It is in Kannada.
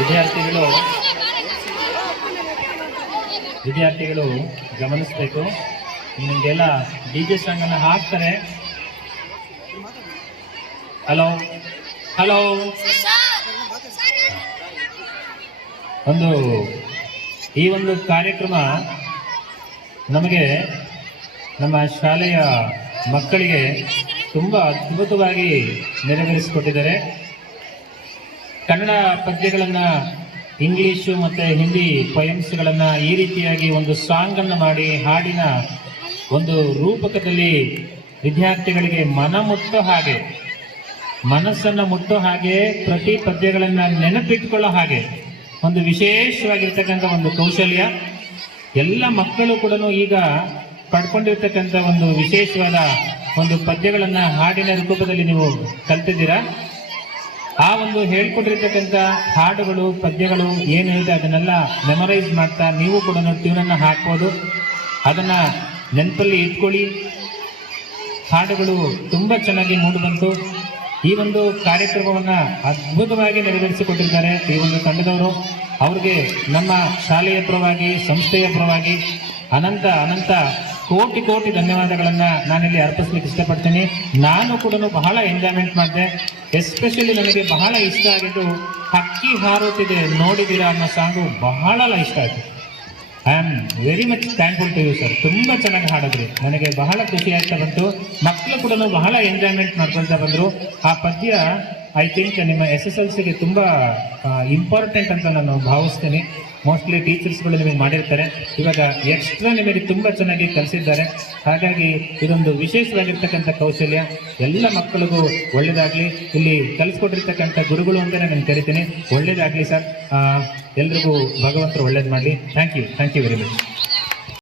ವಿದ್ಯಾರ್ಥಿಗಳು ವಿದ್ಯಾರ್ಥಿಗಳು ಗಮನಿಸಬೇಕು. ನಿಮಗೆಲ್ಲ ಡಿ ಜೆ ಸಾಂಗ್ ಅನ್ನ ಹಾಕ್ತಾರೆ. Hello hello. ಒಂದು, ಈ ಒಂದು ಕಾರ್ಯಕ್ರಮ ನಮಗೆ ನಮ್ಮ ಶಾಲೆಯ ಮಕ್ಕಳಿಗೆ ತುಂಬ ಅದ್ಭುತವಾಗಿ ನೆರವೇರಿಸಿಕೊಟ್ಟಿದ್ದಾರೆ. ಕನ್ನಡ ಪದ್ಯಗಳನ್ನು ಇಂಗ್ಲಿಷು ಮತ್ತು ಹಿಂದಿ ಪೊಯಮ್ಸ್ಗಳನ್ನು ಈ ರೀತಿಯಾಗಿ ಒಂದು ಸಾಂಗನ್ನು ಮಾಡಿ ಹಾಡಿನ ಒಂದು ರೂಪಕದಲ್ಲಿ ವಿದ್ಯಾರ್ಥಿಗಳಿಗೆ ಮನ ಮುಟ್ಟೋ ಹಾಗೆ, ಮನಸ್ಸನ್ನು ಮುಟ್ಟೋ ಹಾಗೆ ಪ್ರತಿ ಪದ್ಯಗಳನ್ನು ನೆನಪಿಟ್ಕೊಳ್ಳೋ ಹಾಗೆ ಒಂದು ವಿಶೇಷವಾಗಿರ್ತಕ್ಕಂಥ ಒಂದು ಕೌಶಲ್ಯ. ಎಲ್ಲ ಮಕ್ಕಳು ಕೂಡ ಈಗ ಪಡ್ಕೊಂಡಿರ್ತಕ್ಕಂಥ ಒಂದು ವಿಶೇಷವಾದ ಒಂದು ಪದ್ಯಗಳನ್ನು ಹಾಡಿನ ರೂಪದಲ್ಲಿ ನೀವು ಕಲ್ತಿದ್ದೀರಾ? ಆ ಒಂದು ಹೇಳ್ಕೊಟ್ಟಿರ್ತಕ್ಕಂಥ ಹಾಡುಗಳು, ಪದ್ಯಗಳು ಏನು ಅದನ್ನೆಲ್ಲ ಮೆಮೊರೈಸ್ ಮಾಡ್ತಾ ನೀವು ಕೂಡ ಟ್ಯೂನನ್ನು ಹಾಕ್ಬೋದು. ಅದನ್ನು ನೆನಪಲ್ಲಿ ಇಟ್ಕೊಳ್ಳಿ. ಹಾಡುಗಳು ತುಂಬ ಚೆನ್ನಾಗಿ ಮೂಡಿಬಂತು ಈ ಒಂದು ಕಾರ್ಯಕ್ರಮವನ್ನು ಅದ್ಭುತವಾಗಿ ನೆರವೇರಿಸಿಕೊಟ್ಟಿದ್ದಾರೆ ಈ ಒಂದು ತಂಡದವರು. ಅವ್ರಿಗೆ ನಮ್ಮ ಶಾಲೆಯ ಪರವಾಗಿ, ಸಂಸ್ಥೆಯ ಪರವಾಗಿ ಅನಂತ ಅನಂತ ಕೋಟಿ ಕೋಟಿ ಧನ್ಯವಾದಗಳನ್ನ ನಾನಿಲ್ಲಿ ಅರ್ಪಿಸ್ಲಿಕ್ಕೆ ಇಷ್ಟಪಡ್ತೀನಿ. ನಾನು ಕೂಡ ಬಹಳ ಎಂಜಾಯ್ಮೆಂಟ್ ಮಾಡಿದೆ. ಎಸ್ಪೆಷಲಿ ನನಗೆ ಬಹಳ ಇಷ್ಟ ಆಗಿದ್ದು, ಹಕ್ಕಿ ಹಾರುತ್ತಿದೆ ನೋಡಿದ್ದೀರಾ ಅನ್ನೋ ಸಾಂಗು ಬಹಳ ಇಷ್ಟ ಆಯ್ತು. I am very much thankful to you sir ತುಂಬ ಚೆನ್ನಾಗಿ ಹಾಡಿದ್ರಿ. ನನಗೆ ಬಹಳ ಖುಷಿ ಆಗ್ತಾ ಬಂತು. ಮಕ್ಕಳು ಕೂಡ ಬಹಳ ಎಂಜಾಯ್ಮೆಂಟ್ ಮಾಡ್ಕೊಳ್ತಾ ಬಂದರು. ಆ ಪದ್ಯ ಐ ಥಿಂಕ್ ನಿಮ್ಮ ಎಸ್ ಎಸ್ ಎಲ್ ಸಿಗೆ ತುಂಬ ಇಂಪಾರ್ಟೆಂಟ್ ಅಂತ ನಾನು ಭಾವಿಸ್ತೀನಿ. ಮೋಸ್ಟ್ಲಿ ಟೀಚರ್ಸ್ಗಳು ನಿಮಗೆ ಮಾಡಿರ್ತಾರೆ. ಇವಾಗ ಎಕ್ಸ್ಟ್ರಾ ನಿಮಗೆ ತುಂಬ ಚೆನ್ನಾಗಿ ಕಲಿಸಿದ್ದಾರೆ. ಹಾಗಾಗಿ ಇದೊಂದು ವಿಶೇಷವಾಗಿರ್ತಕ್ಕಂಥ ಕೌಶಲ್ಯ. ಎಲ್ಲ ಮಕ್ಕಳಿಗೂ ಒಳ್ಳೇದಾಗಲಿ. ಇಲ್ಲಿ ಕಲಿಸ್ಕೊಟ್ಟಿರ್ತಕ್ಕಂಥ ಗುರುಗಳು ಅಂತಲೇ ನಾನು ಕರಿತೀನಿ. ಒಳ್ಳೆಯದಾಗಲಿ ಸರ್. ಎಲ್ರಿಗೂ ಭಗವಂತರು ಒಳ್ಳೇದು ಮಾಡಲಿ. Thank you thank you very much